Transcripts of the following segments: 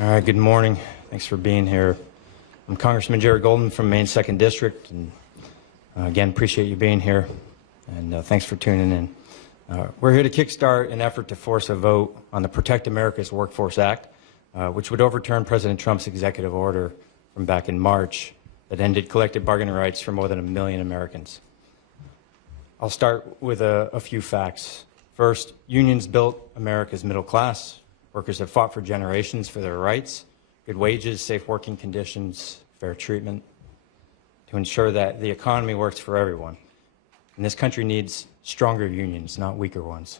All right, good morning. Thanks for being here. I'm Congressman Jerry Golden from Maine's 2nd District, and again, appreciate you being here, and thanks for tuning in. We're here to kickstart an effort to force a vote on the Protect America's Workforce Act, which would overturn President Trump's executive order from back in March that ended collective bargaining rights for more than 1 million Americans. I'll start with a few facts. First, unions built America's middle class. Workers have fought for generations for their rights, good wages, safe working conditions, fair treatment, to ensure that the economy works for everyone. And this country needs stronger unions, not weaker ones.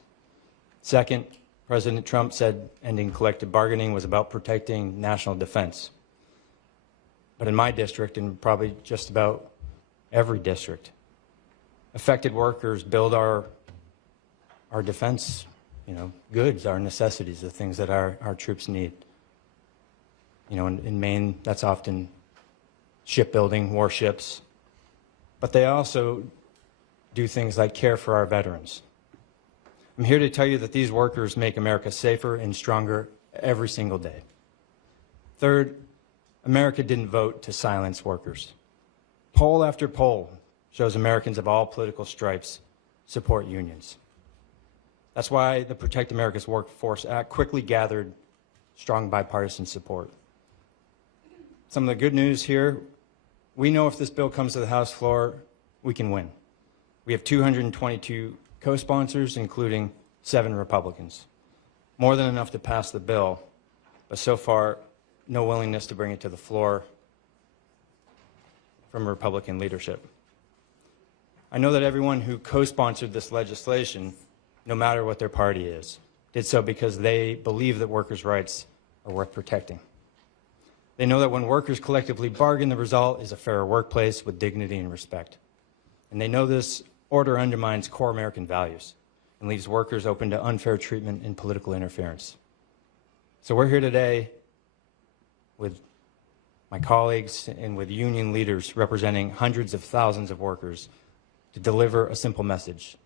Second, President Trump said ending collective bargaining was about protecting national defense. But in my district, and probably just about every district, affected workers build our defense goods, our necessities, the things that our troops need. In Maine, that's often shipbuilding, warships, but they also do things like care for our veterans. I'm here to tell you that these workers make America safer and stronger every single day. Third, America didn't vote to silence workers. Poll after poll shows Americans of all political stripes support unions. That's why the Protect America's Workforce Act quickly gathered strong bipartisan support. Some of the good news here, we know if this bill comes to the House floor, we can win. We have 222 co-sponsors, including 7 Republicans. More than enough to pass the bill, but so far, no willingness to bring it to the floor from Republican leadership. I know that everyone who co-sponsored this legislation, no matter what their party is, did so because they believe that workers' rights are worth protecting. They know that when workers collectively bargain, the result is a fairer workplace with dignity and respect. And they know this order undermines core American values and leaves workers open to unfair treatment and political interference. So we're here today with my colleagues and with union leaders representing hundreds of thousands of workers to deliver a simple message.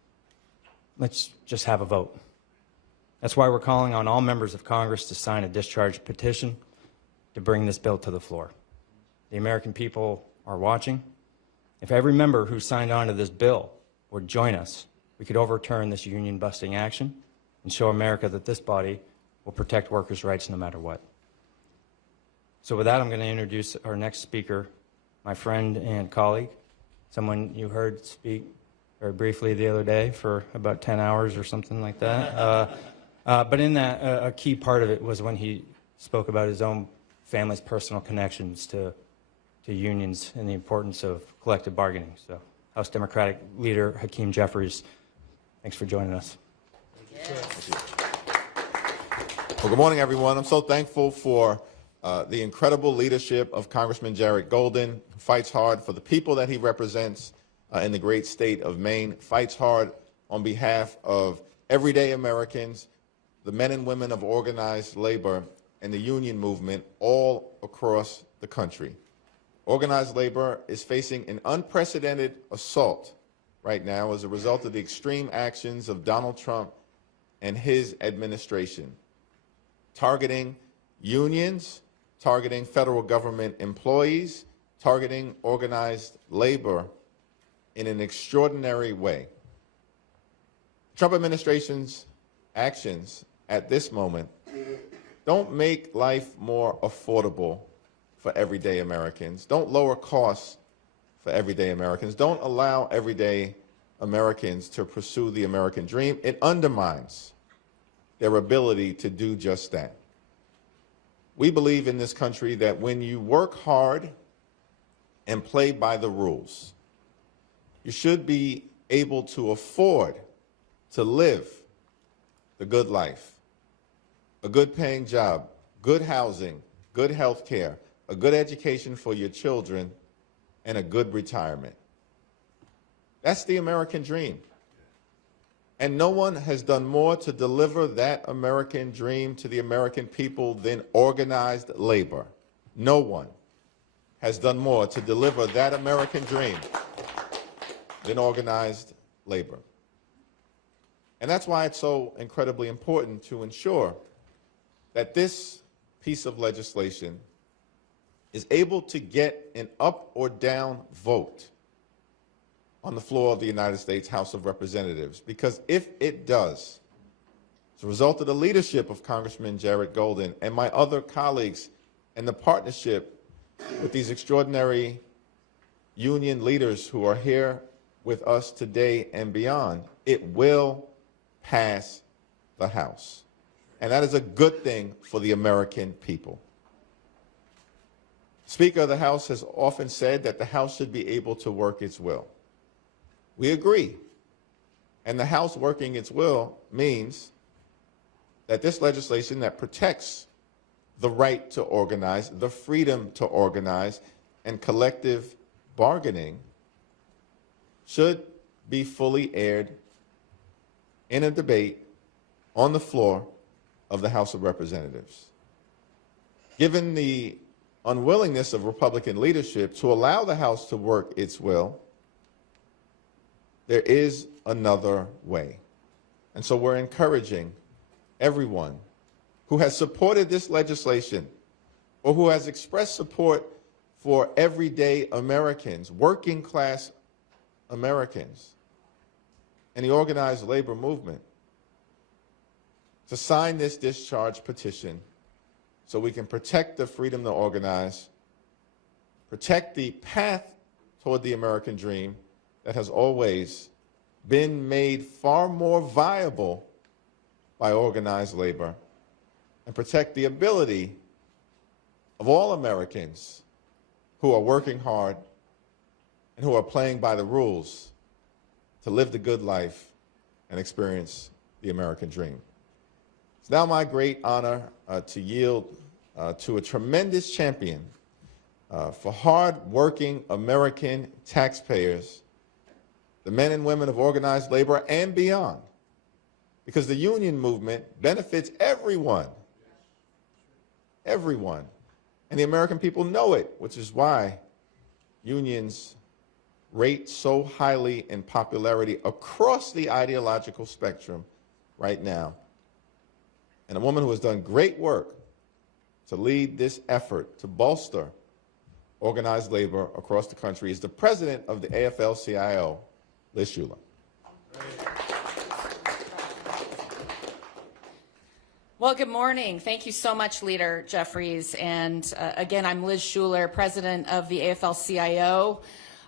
Let's just have a vote. That's why we're calling on all members of Congress to sign a discharge petition to bring this bill to the floor. The American people are watching. If every member who signed on to this bill would join us, we could overturn this union-busting action and show America that this body will protect workers' rights no matter what. So with that, I'm going to introduce our next speaker, my friend and colleague, someone you heard speak very briefly the other day for about 10 hours or something like that. But in that, a key part of it was when he spoke about his own family's personal connections to unions and the importance of collective bargaining. So, House Democratic Leader Hakeem Jeffries, thanks for joining us. Yes. Well, good morning, everyone. I'm so thankful for the incredible leadership of Congressman Jared Golden, who fights hard for the people that he represents in the great state of Maine, fights hard on behalf of everyday Americans, the men and women of organized labor, and the union movement all across the country. Organized labor is facing an unprecedented assault right now as a result of the extreme actions of Donald Trump and his administration, targeting unions, targeting federal government employees, targeting organized labor in an extraordinary way. Trump administration's actions at this moment don't make life more affordable for everyday Americans, don't lower costs for everyday Americans, don't allow everyday Americans to pursue the American dream. It undermines their ability to do just that. We believe in this country that when you work hard and play by the rules, you should be able to afford to live the good life, a good paying job, good housing, good health care, a good education for your children, and a good retirement. That's the American dream. And no one has done more to deliver that American dream to the American people than organized labor. No one has done more to deliver that American dream than organized labor. And that's why it's so incredibly important to ensure that this piece of legislation is able to get an up or down vote on the floor of the United States House of Representatives. Because if it does, as a result of the leadership of Congressman Jared Golden and my other colleagues and the partnership with these extraordinary union leaders who are here with us today and beyond, it will pass the House. And that is a good thing for the American people. Speaker of the House has often said that the House should be able to work its will. We agree. And the House working its will means that this legislation that protects the right to organize, the freedom to organize, and collective bargaining should be fully aired in a debate on the floor of the House of Representatives. Given the unwillingness of Republican leadership to allow the House to work its will, there is another way. And so we're encouraging everyone who has supported this legislation or who has expressed support for everyday Americans, working class Americans, and the organized labor movement to sign this discharge petition so we can protect the freedom to organize, protect the path toward the American dream that has always been made far more viable by organized labor, and protect the ability of all Americans who are working hard and who are playing by the rules to live the good life and experience the American dream. It's now my great honor to yield to a tremendous champion for hard-working American taxpayers, the men and women of organized labor and beyond, because the union movement benefits everyone, everyone, and the American people know it, which is why unions rate so highly in popularity across the ideological spectrum right now. And a woman who has done great work to lead this effort to bolster organized labor across the country is the president of the AFL-CIO, Liz Shuler. Well, good morning. Thank you so much, Leader Jeffries. And again, I'm Liz Shuler, president of the AFL-CIO.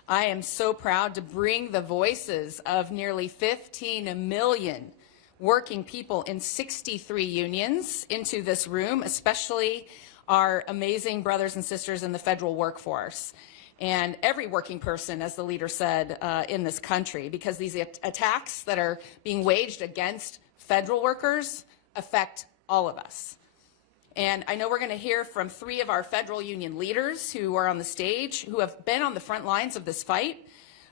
I am so proud to bring the voices of nearly 15 million working people in 63 unions into this room, especially our amazing brothers and sisters in the federal workforce. And every working person, as the leader said, in this country, because these attacks that are being waged against federal workers affect all of us. And I know we're going to hear from 3 of our federal union leaders who are on the stage, who have been on the front lines of this fight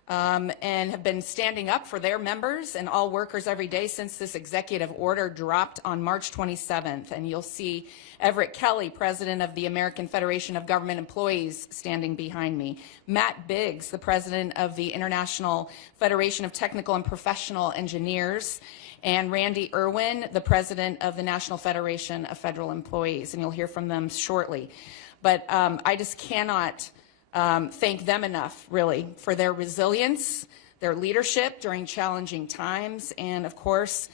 and have been standing up for their members and all workers every day since this executive order dropped on March 27th. And you'll see Everett Kelly, president of the American Federation of Government Employees, standing behind me. Matt Biggs, the president of the International Federation of Technical and Professional Engineers. And Randy Irwin, the president of the National Federation of Federal Employees. And you'll hear from them shortly. But I just cannot thank them enough, really, for their resilience, their leadership during challenging times. And of course,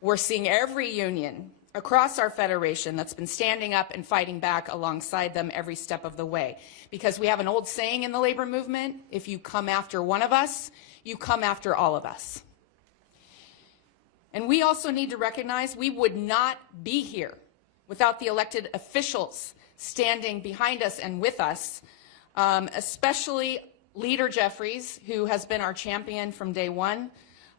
we're seeing every union across our federation that's been standing up and fighting back alongside them every step of the way. Because we have an old saying in the labor movement: if you come after one of us, you come after all of us. And we also need to recognize we would not be here without the elected officials standing behind us and with us, especially Leader Jeffries, who has been our champion from day one.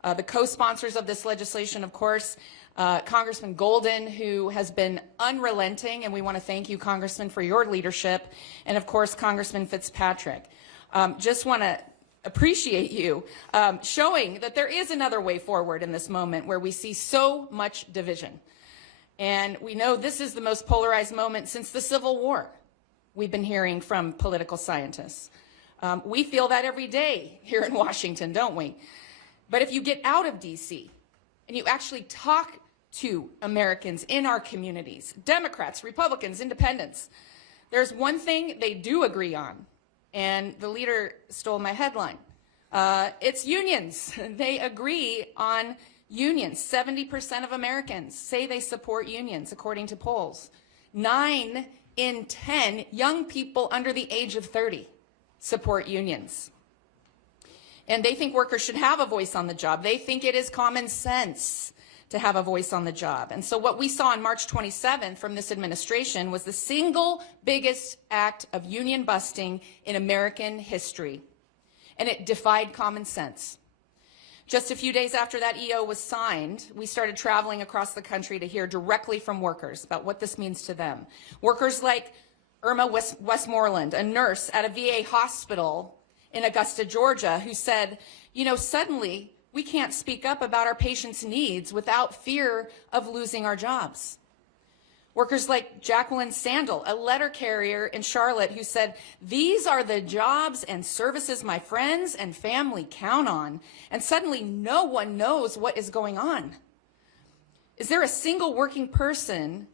The co-sponsors of this legislation, of course, Congressman Golden, who has been unrelenting, and we want to thank you, Congressman, for your leadership, and of course, Congressman Fitzpatrick. Just want to appreciate you showing that there is another way forward in this moment where we see so much division. And we know this is the most polarized moment since the Civil War. We've been hearing from political scientists. We feel that every day here in Washington, don't we? But if you get out of DC and you actually talk to Americans in our communities, Democrats, Republicans, Independents. There's one thing they do agree on, and the leader stole my headline. It's unions. They agree on unions. 70% of Americans say they support unions, according to polls. 9 in 10 young people under the age of 30 support unions. And they think workers should have a voice on the job. They think it is common sense to have a voice on the job. And so what we saw on March 27th from this administration was the single biggest act of union busting in American history. And it defied common sense. Just a few days after that EO was signed, we started traveling across the country to hear directly from workers about what this means to them. Workers like Irma Westmoreland, a nurse at a VA hospital in Augusta, Georgia, who said, you know, suddenly we can't speak up about our patients' needs without fear of losing our jobs. Workers like Jacqueline Sandel, a letter carrier in Charlotte, who said, these are the jobs and services my friends and family count on, and suddenly no one knows what is going on. Is there a single working person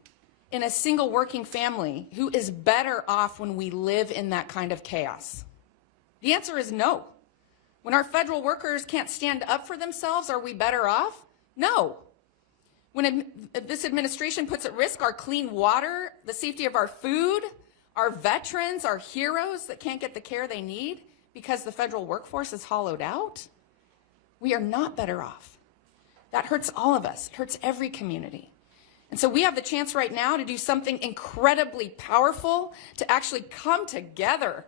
in a single working family who is better off when we live in that kind of chaos? The answer is no. When our federal workers can't stand up for themselves, are we better off? No. When this administration puts at risk our clean water, the safety of our food, our veterans, our heroes that can't get the care they need because the federal workforce is hollowed out, we are not better off. That hurts all of us. It hurts every community. And so we have the chance right now to do something incredibly powerful, to actually come together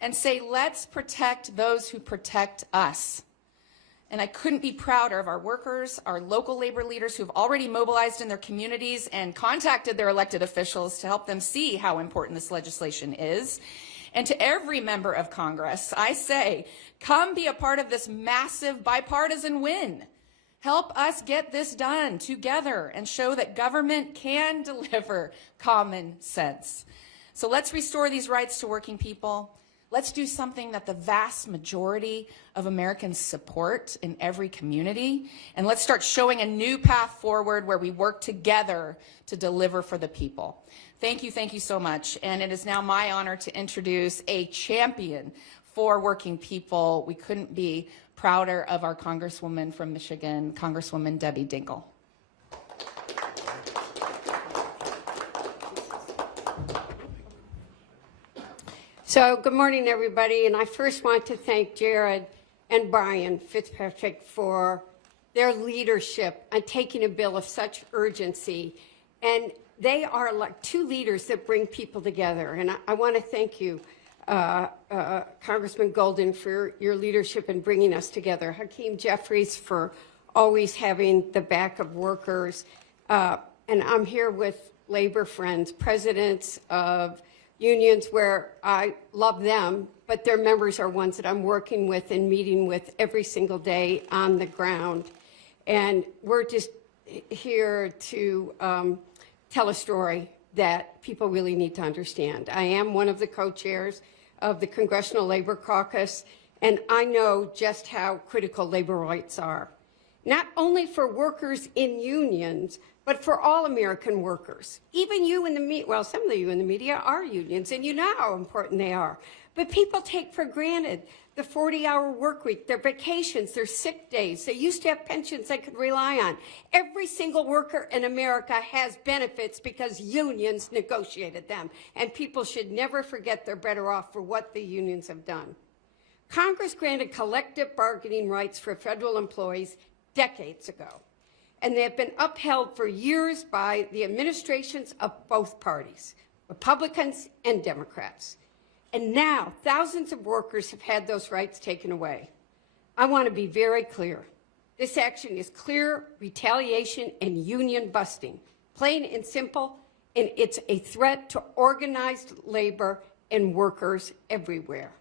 and say, let's protect those who protect us. And I couldn't be prouder of our workers, our local labor leaders who've already mobilized in their communities and contacted their elected officials to help them see how important this legislation is. And to every member of Congress, I say, come be a part of this massive bipartisan win. Help us get this done together and show that government can deliver common sense. So let's restore these rights to working people. Let's do something that the vast majority of Americans support in every community. And let's start showing a new path forward where we work together to deliver for the people. Thank you so much. And it is now my honor to introduce a champion for working people. We couldn't be prouder of our Congresswoman from Michigan, Congresswoman Debbie Dingell. So good morning, everybody. And I first want to thank Jared and Brian Fitzpatrick for their leadership on taking a bill of such urgency. And they are like two leaders that bring people together. And I want to thank you, Congressman Golden, for your leadership in bringing us together. Hakeem Jeffries for always having the back of workers. And I'm here with labor friends, presidents of unions where I love them, but their members are ones that I'm working with and meeting with every single day on the ground. And we're just here to tell a story that people really need to understand. I am one of the co-chairs of the Congressional Labor Caucus, and I know just how critical labor rights are, not only for workers in unions, but for all American workers. Even you in the media, well, some of you in the media are unions, and you know how important they are. But people take for granted the 40-hour work week, their vacations, their sick days. They used to have pensions they could rely on. Every single worker in America has benefits because unions negotiated them. And people should never forget they're better off for what the unions have done. Congress granted collective bargaining rights for federal employees decades ago. And they have been upheld for years by the administrations of both parties, Republicans and Democrats. And now thousands of workers have had those rights taken away. I want to be very clear. This action is clear retaliation and union busting, plain and simple, and it's a threat to organized labor and workers everywhere.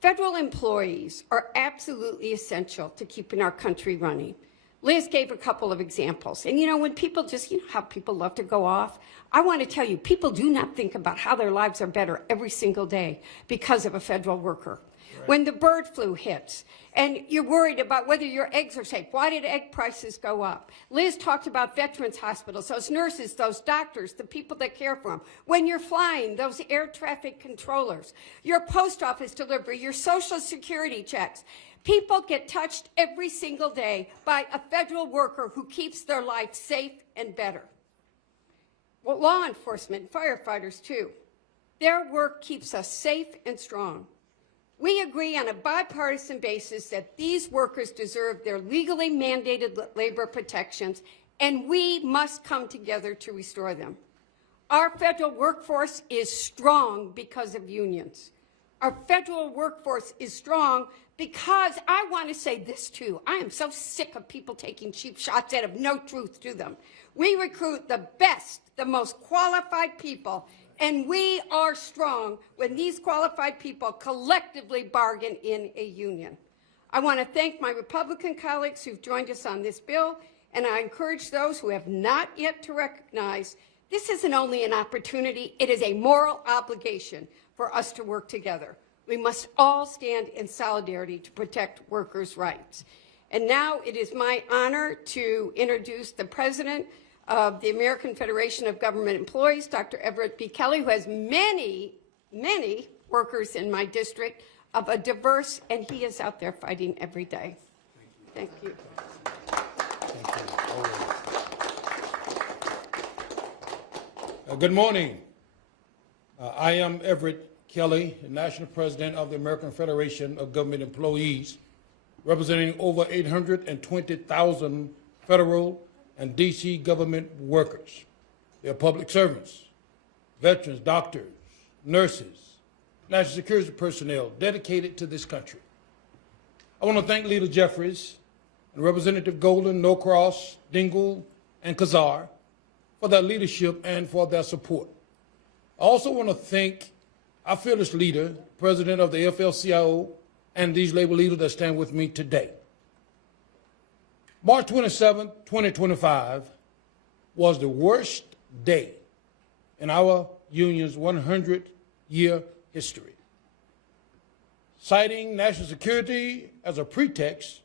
Federal employees are absolutely essential to keeping our country running. Liz gave a couple of examples. And you know, when people just, you know how people love to go off? I want to tell you, people do not think about how their lives are better every single day because of a federal worker. when the bird flu hits, and you're worried about whether your eggs are safe. Why did egg prices go up? Liz talked about veterans hospitals, those nurses, those doctors, the people that care for them. When you're flying, those air traffic controllers, your post office delivery, your Social Security checks. People get touched every single day by a federal worker who keeps their life safe and better. Well, law enforcement, firefighters too. Their work keeps us safe and strong. We agree on a bipartisan basis that these workers deserve their legally mandated labor protections, and we must come together to restore them. Our federal workforce is strong because of unions. Our federal workforce is strong because I want to say this too. I am so sick of people taking cheap shots that have no truth to them. We recruit the best, the most qualified people, and we are strong when these qualified people collectively bargain in a union. I want to thank my Republican colleagues who've joined us on this bill, and I encourage those who have not yet to recognize this isn't only an opportunity, it is a moral obligation for us to work together. We must all stand in solidarity to protect workers' rights. And now it is my honor to introduce the President of the American Federation of Government Employees, Dr. Everett B. Kelly, who has many, many workers in my district of a diverse, and he is out there fighting every day. Thank you. Good morning. I am Everett Kelly, the National President of the American Federation of Government Employees, representing over 820,000 federal and D.C. government workers. They are public servants, veterans, doctors, nurses, national security personnel dedicated to this country. I want to thank Leader Jeffries and Representative Golden, Norcross, Dingell, and Kazar for their leadership and for their support. I also want to thank our fearless leader, President of the AFL-CIO, and these labor leaders that stand with me today. March 27, 2025 was the worst day in our union's 100-year history. Citing national security as a pretext,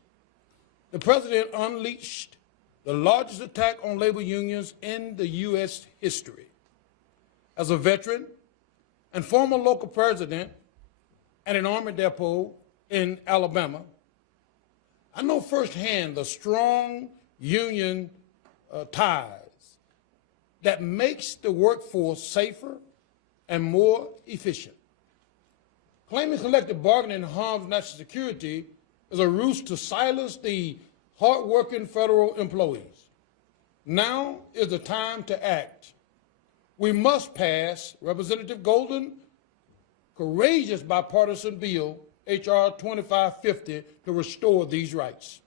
the president unleashed the largest attack on labor unions in the U.S. history. As a veteran and former local president at an Army depot in Alabama, I know firsthand the strong union ties that makes the workforce safer and more efficient. Claiming collective bargaining harms national security is a ruse to silence the hard-working federal employees. Now is the time to act. We must pass Representative Golden's courageous bipartisan bill, H.R. 2550, to restore these rights.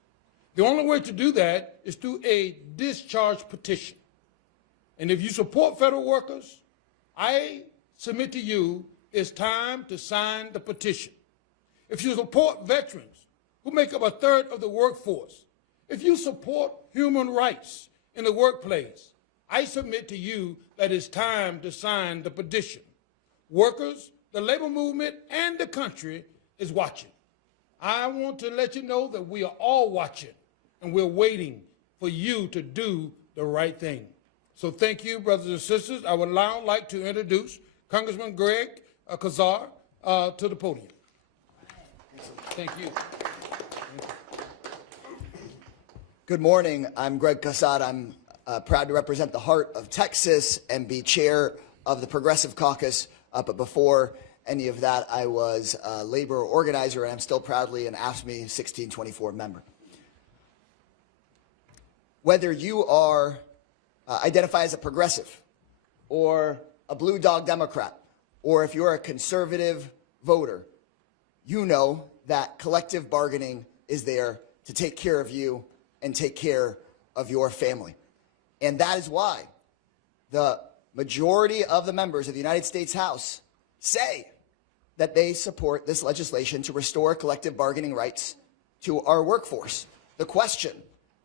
The only way to do that is through a discharge petition. And if you support federal workers, I submit to you it's time to sign the petition. If you support veterans, who make up a third of the workforce, if you support human rights in the workplace, I submit to you that it's time to sign the petition. Workers, the labor movement, and the country is watching. I want to let you know that we are all watching, and we're waiting for you to do the right thing. So thank you, brothers and sisters. I would now like to introduce Congressman Greg Kazar to the podium. Thank you. Good morning. I'm Greg Kazar. I'm proud to represent the heart of Texas and be chair of the Progressive Caucus. But before any of that, I was a labor organizer, and I'm still proudly an AFSCME 1624 member. Whether you are identify as a progressive or a blue dog Democrat, or if you're a conservative voter, you know that collective bargaining is there to take care of you and take care of your family. And that is why the majority of the members of the United States House say that they support this legislation to restore collective bargaining rights to our workforce. The question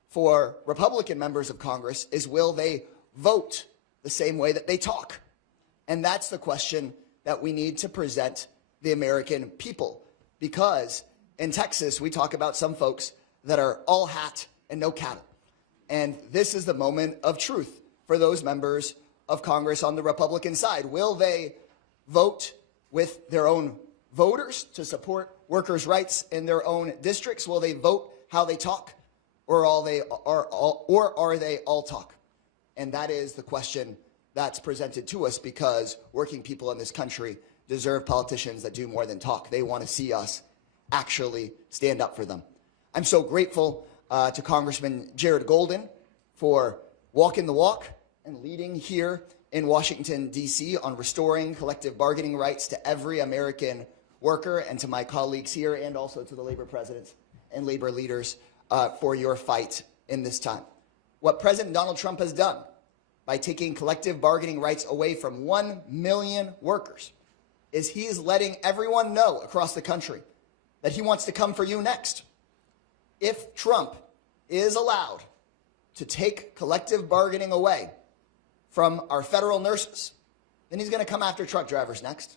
for Republican members of Congress is, will they vote the same way that they talk? And that's the question that we need to present the American people. because in Texas, we talk about some folks that are all hat and no cattle. And this is the moment of truth for those members of Congress on the Republican side. Will they vote with their own voters to support workers' rights in their own districts? Will they vote how they talk, or are they all talk? And that is the question that's presented to us, because working people in this country deserve politicians that do more than talk. They want to see us actually stand up for them. I'm so grateful to Congressman Jared Golden for walking the walk and leading here in Washington, D.C. on restoring collective bargaining rights to every American worker, and to my colleagues here, and also to the labor presidents and labor leaders for your fight in this time. What President Donald Trump has done by taking collective bargaining rights away from 1 million workers is he is letting everyone know across the country that he wants to come for you next. If Trump is allowed to take collective bargaining away from our federal nurses, then he's going to come after truck drivers next.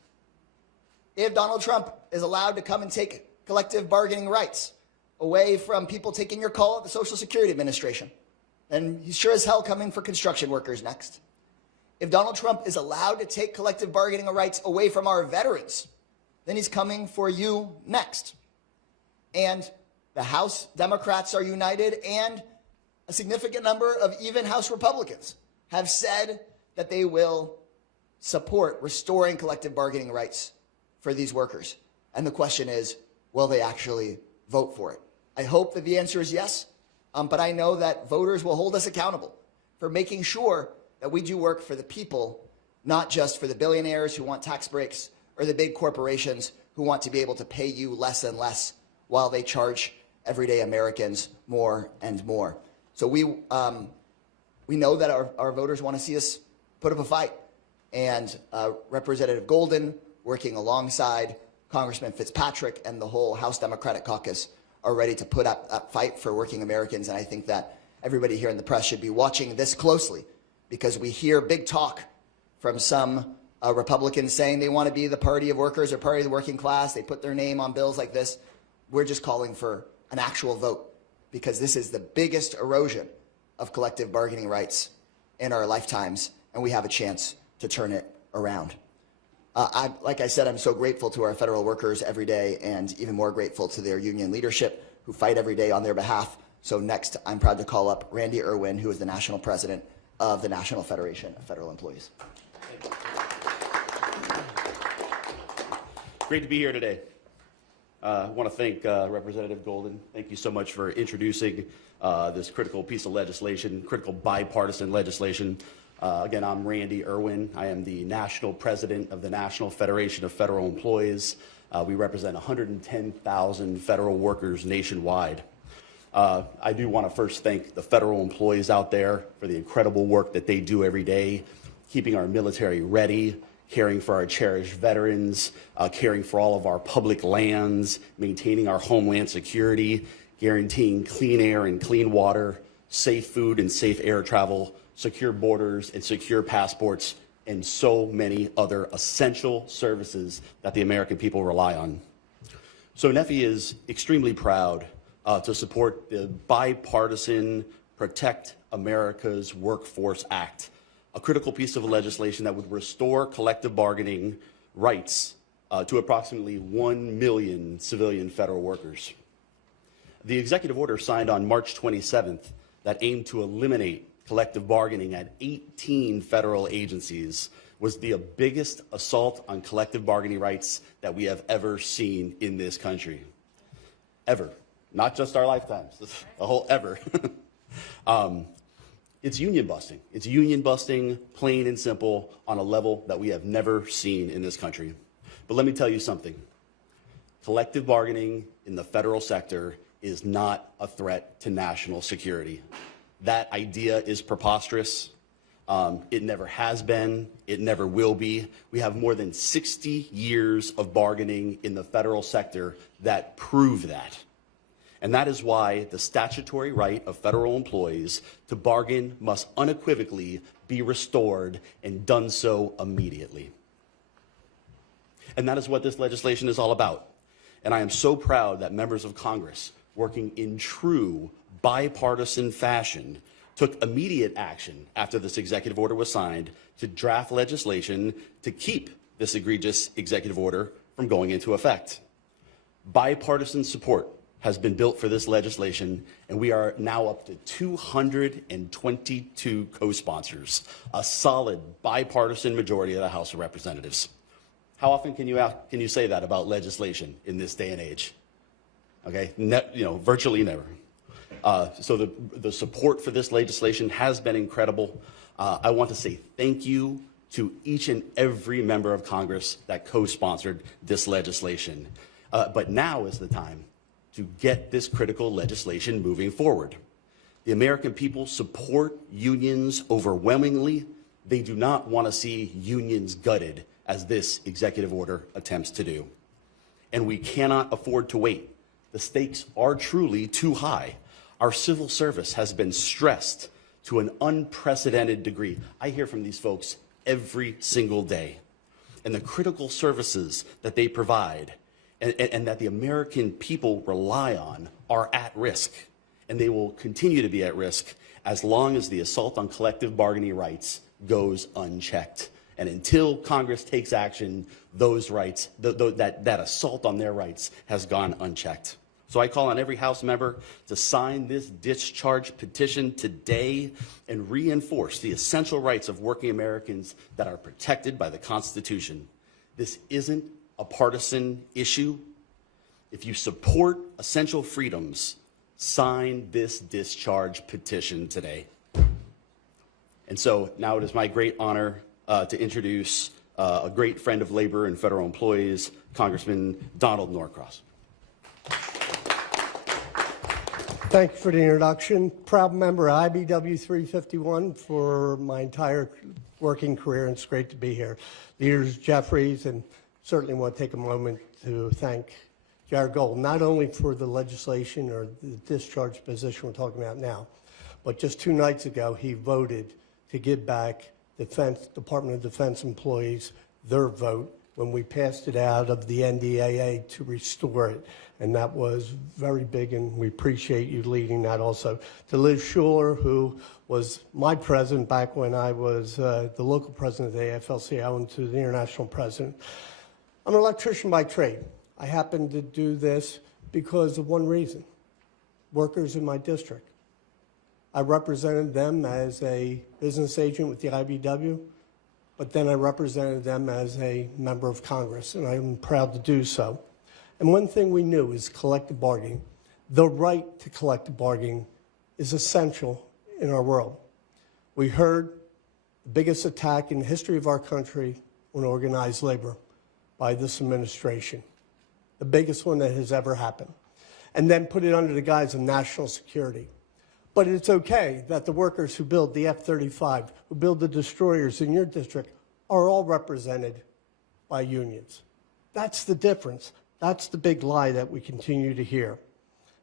If Donald Trump is allowed to come and take collective bargaining rights away from people taking your call at the Social Security Administration, then he's sure as hell coming for construction workers next. If Donald Trump is allowed to take collective bargaining rights away from our veterans, then he's coming for you next. And the House Democrats are united, and a significant number of even House Republicans have said that they will support restoring collective bargaining rights for these workers. And the question is, will they actually vote for it? I hope that the answer is yes, but I know that voters will hold us accountable for making sure that we do work for the people, not just for the billionaires who want tax breaks or the big corporations who want to be able to pay you less and less while they charge everyday Americans more and more. So we know that our voters want to see us put up a fight. And Representative Golden, working alongside Congressman Fitzpatrick and the whole House Democratic Caucus, are ready to put up that fight for working Americans. And I think that everybody here in the press should be watching this closely, because we hear big talk from some Republicans saying they want to be the party of workers or party of the working class. They put their name on bills like this. We're just calling for an actual vote, because this is the biggest erosion of collective bargaining rights in our lifetimes, and we have a chance to turn it around. Like I said, I'm so grateful to our federal workers every day, and even more grateful to their union leadership who fight every day on their behalf. So next, I'm proud to call up Randy Irwin, who is the national president of the National Federation of Federal Employees. Great to be here today. I want to thank Representative Golden. Thank you so much for introducing this critical piece of legislation, critical bipartisan legislation. Again, I'm Randy Irwin. I am the national president of the National Federation of Federal Employees. We represent 110,000 federal workers nationwide. I do want to first thank the federal employees out there for the incredible work that they do every day, keeping our military ready, caring for our cherished veterans, caring for all of our public lands, maintaining our homeland security, guaranteeing clean air and clean water, safe food and safe air travel, secure borders and secure passports, and so many other essential services that the American people rely on. So NEFI is extremely proud to support the bipartisan Protect America's Workforce Act, a critical piece of legislation that would restore collective bargaining rights to approximately 1 million civilian federal workers. The executive order signed on March 27th that aimed to eliminate collective bargaining at 18 federal agencies was the biggest assault on collective bargaining rights that we have ever seen in this country. Ever. Not just our lifetimes, the whole ever. It's union busting. It's union busting, plain and simple, on a level that we have never seen in this country. But let me tell you something. Collective bargaining in the federal sector is not a threat to national security. That idea is preposterous. It never has been. It never will be. We have more than 60 years of bargaining in the federal sector that prove that. And that is why the statutory right of federal employees to bargain must unequivocally be restored, and done so immediately. And that is what this legislation is all about. And I am so proud that members of Congress, working in true bipartisan fashion, took immediate action after this executive order was signed to draft legislation to keep this egregious executive order from going into effect. Bipartisan support has been built for this legislation, and we are now up to 222 co-sponsors, a solid bipartisan majority of the House of Representatives. How often can you say that about legislation in this day and age? Okay, virtually never. So the support for this legislation has been incredible. I want to say thank you to each and every member of Congress that co-sponsored this legislation. But now is the time to get this critical legislation moving forward. The American people support unions overwhelmingly. They do not want to see unions gutted, as this executive order attempts to do. And we cannot afford to wait. The stakes are truly too high. Our civil service has been stressed to an unprecedented degree. I hear from these folks every single day. And the critical services that they provide and that the American people rely on are at risk. And they will continue to be at risk as long as the assault on collective bargaining rights goes unchecked. And until Congress takes action, those rights, that assault on their rights has gone unchecked. So I call on every House member to sign this discharge petition today and reinforce the essential rights of working Americans that are protected by the Constitution. This isn't a partisan issue. If you support essential freedoms, sign this discharge petition today. And so now it is my great honor to introduce a great friend of labor and federal employees, Congressman Donald Norcross. Thank you for the introduction. Proud member of IBW 351 for my entire working career, and it's great to be here. Leaders Jeffries, and certainly want to take a moment to thank Jared Golden, not only for the legislation or the discharge position we're talking about now, but just 2 nights ago he voted to give back Department of Defense employees their vote when we passed it out of the NDAA to restore it. And that was very big, and we appreciate you leading that also. To Liz Schuler, who was my president back when I was the local president of the AFL-CIO, and to the international president. I'm an electrician by trade. I happen to do this because of one reason: workers in my district. I represented them as a business agent with the IBW, but then I represented them as a member of Congress, and I'm proud to do so. And one thing we knew is collective bargaining. The right to collective bargaining is essential in our world. We heard the biggest attack in the history of our country on organized labor by this administration, the biggest one that has ever happened, and then put it under the guise of national security. But it's okay that the workers who build the F-35, who build the destroyers in your district, are all represented by unions. That's the difference. That's the big lie that we continue to hear.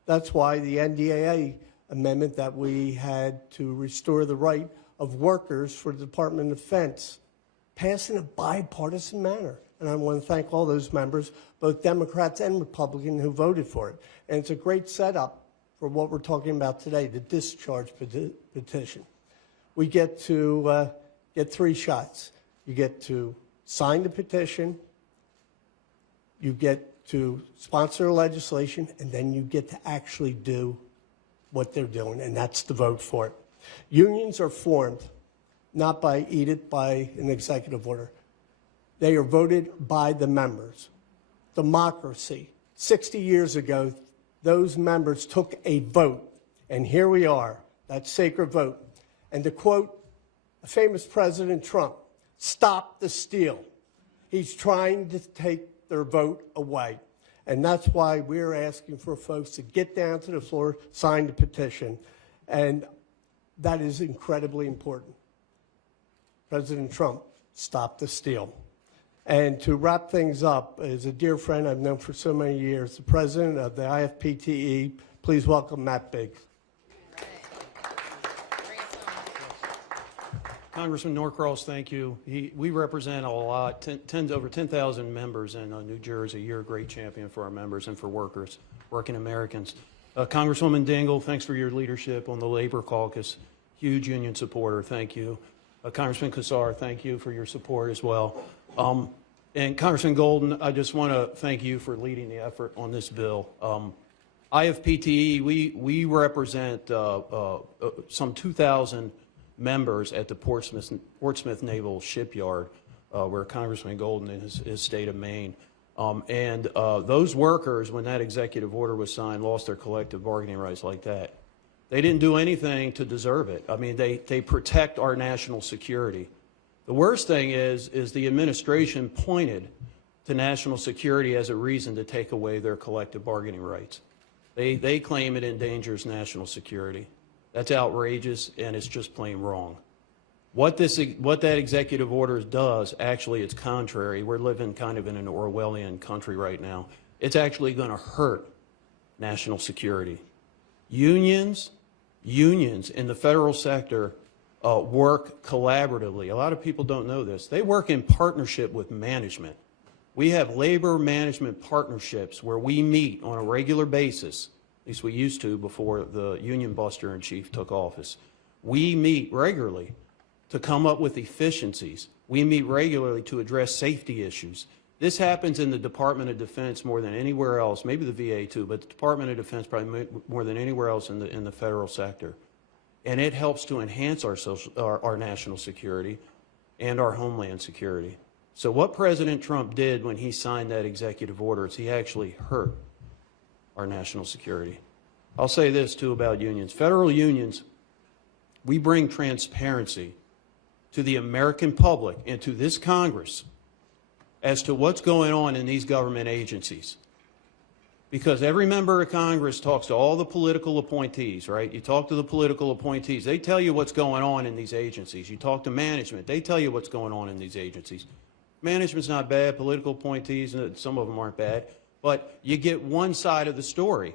That's why the NDAA amendment that we had to restore the right of workers for the Department of Defense passed in a bipartisan manner. And I want to thank all those members, both Democrats and Republicans, who voted for it. And it's a great setup for what we're talking about today, the discharge petition. We get to get 3 shots. You get to sign the petition, you get to sponsor legislation, and then you get to actually do what they're doing, and that's the vote for it. Unions are formed not by edict, by an executive order. They are voted by the members. Democracy. 60 years ago, those members took a vote, and here we are, that sacred vote. And to quote a famous President Trump, "Stop the steal." He's trying to take their vote away. And that's why we're asking for folks to get down to the floor, sign the petition. And that is incredibly important. President Trump, stop the steal. And to wrap things up, is a dear friend I've known for so many years, the president of the IFPTE. Please welcome Matt Biggs. Congressman Norcross, thank you. We represent a lot, over 10,000 members in New Jersey. You're a great champion for our members and for workers, working Americans. Congresswoman Dingell, thanks for your leadership on the Labor Caucus. Huge union supporter, thank you. Congressman Kassar, thank you for your support as well. And Congressman Golden, I just want to thank you for leading the effort on this bill. IFPTE, we represent some 2,000 members at the Portsmouth Naval Shipyard, where Congressman Golden is his state of Maine. And those workers, when that executive order was signed, lost their collective bargaining rights like that. They didn't do anything to deserve it. I mean, they protect our national security. The worst thing is the administration pointed to national security as a reason to take away their collective bargaining rights. They claim it endangers national security. That's outrageous, and it's just plain wrong. What that executive order does, actually, it's contrary. We're living kind of in an Orwellian country right now. It's actually going to hurt national security. Unions in the federal sector work collaboratively. A lot of people don't know this. They work in partnership with management. We have labor management partnerships where we meet on a regular basis, at least we used to before the union buster in chief took office. We meet regularly to come up with efficiencies. We meet regularly to address safety issues. This happens in the Department of Defense more than anywhere else, maybe the VA too, but the Department of Defense probably more than anywhere else in the federal sector. And it helps to enhance our national security and our homeland security. So what President Trump did when he signed that executive order is he actually hurt our national security. I'll say this too about unions. Federal unions, we bring transparency to the American public and to this Congress as to what's going on in these government agencies. Because every member of Congress talks to all the political appointees, right? You talk to the political appointees, they tell you what's going on in these agencies. You talk to management, they tell you what's going on in these agencies. Management's not bad, political appointees, some of them aren't bad, but you get one side of the story.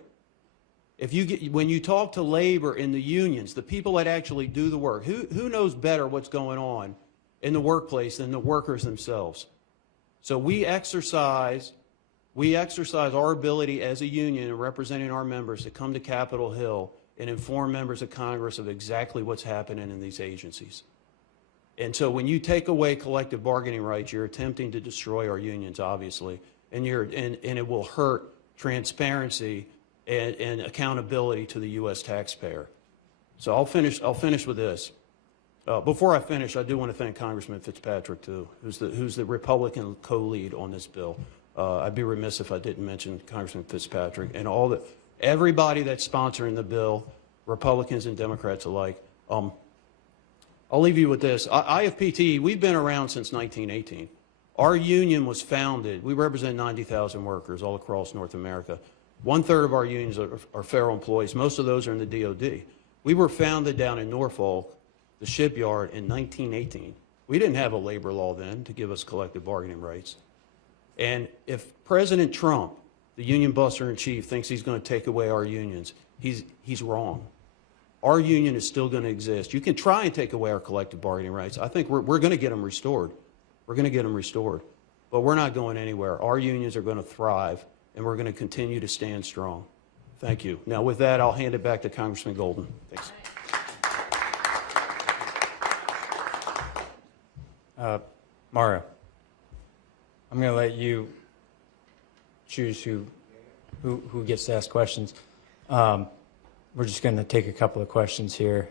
When you talk to labor in the unions, the people that actually do the work, who knows better what's going on in the workplace than the workers themselves? So we exercise our ability as a union and representing our members to come to Capitol Hill and inform members of Congress of exactly what's happening in these agencies. And so when you take away collective bargaining rights, you're attempting to destroy our unions, obviously, and it will hurt transparency and accountability to the U.S. taxpayer. So I'll finish with this. Before I finish, I do want to thank Congressman Fitzpatrick too, who's the Republican co-lead on this bill. I'd be remiss if I didn't mention Congressman Fitzpatrick and everybody that's sponsoring the bill, Republicans and Democrats alike. I'll leave you with this. IFPTE, we've been around since 1918. Our union was founded, we represent 90,000 workers all across North America. 1/3 of our unions are federal employees. Most of those are in the DOD. We were founded down in Norfolk, the shipyard, in 1918. We didn't have a labor law then to give us collective bargaining rights. And if President Trump, the union buster in chief, thinks he's going to take away our unions, he's wrong. Our union is still going to exist. You can try and take away our collective bargaining rights. I think we're going to get them restored. We're going to get them restored. But we're not going anywhere. Our unions are going to thrive, and we're going to continue to stand strong. Thank you. Now, with that, I'll hand it back to Congressman Golden. Thanks. Mario, I'm going to let you choose who gets to ask questions. We're just going to take a couple of questions here.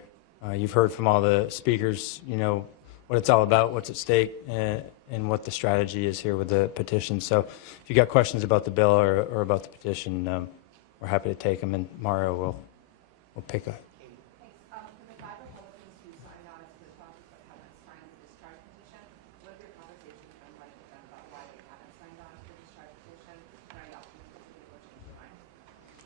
You've heard from all the speakers, you know, what it's all about, what's at stake, and what the strategy is here with the petition. So if you got questions about the bill or about the petition, we're happy to take them, and Mario will pick up.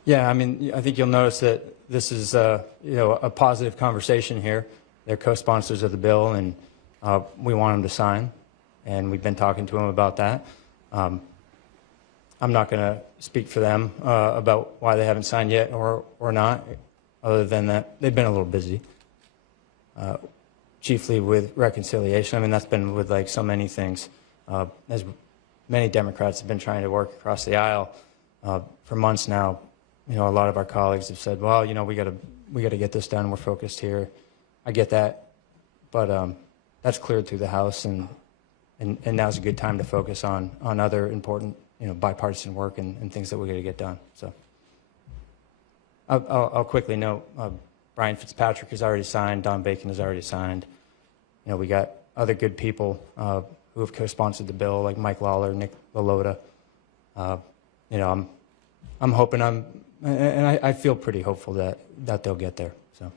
Yeah, I mean, I think you'll notice that this is, you know, a positive conversation here. They're co-sponsors of the bill, and we want them to sign, and we've been talking to them about that. I'm not going to speak for them about why they haven't signed yet or not, other than that they've been a little busy. chiefly with reconciliation. I mean, that's been with like so many things. As many Democrats have been trying to work across the aisle for months now. You know, a lot of our colleagues have said, well, you know, we got to get this done. We're focused here. I get that, but that's cleared through the House, and now's a good time to focus on other important, you know, bipartisan work and things that we got to get done. So I'll quickly note, Brian Fitzpatrick has already signed. Don Bacon has already signed. You know, we got other good people who have co-sponsored the bill, like Mike Lawler, Nick LaLota. You know, I'm hoping I feel pretty hopeful that they'll get there. So.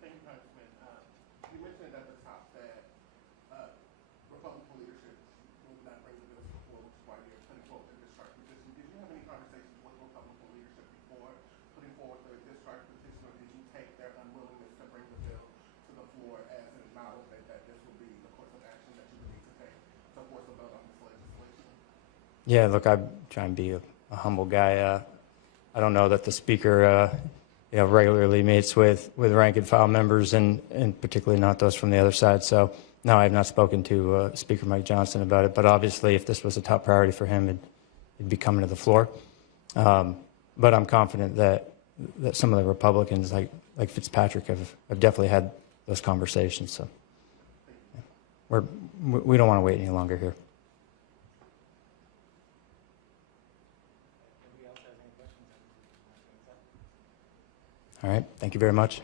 Thank you, Congressman. You mentioned at the top that Republican leadership will not bring the bills before, which is why you're putting forward the discharge petition. Did you have any conversations with Republican leadership before putting forward the discharge petition, or did you take their unwillingness to bring the bill to the floor as an acknowledgement that this will be the course of action that you would need to take to force a vote on this legislation? Yeah, look, I try and be a humble guy. I don't know that the speaker, you know, regularly meets with rank and file members, and particularly not those from the other side. So, no, I have not spoken to Speaker Mike Johnson about it. But obviously, if this was a top priority for him, it'd be coming to the floor. But I'm confident that some of the Republicans, like Fitzpatrick, have definitely had those conversations. So, yeah. We don't want to wait any longer here. All right. Thank you very much.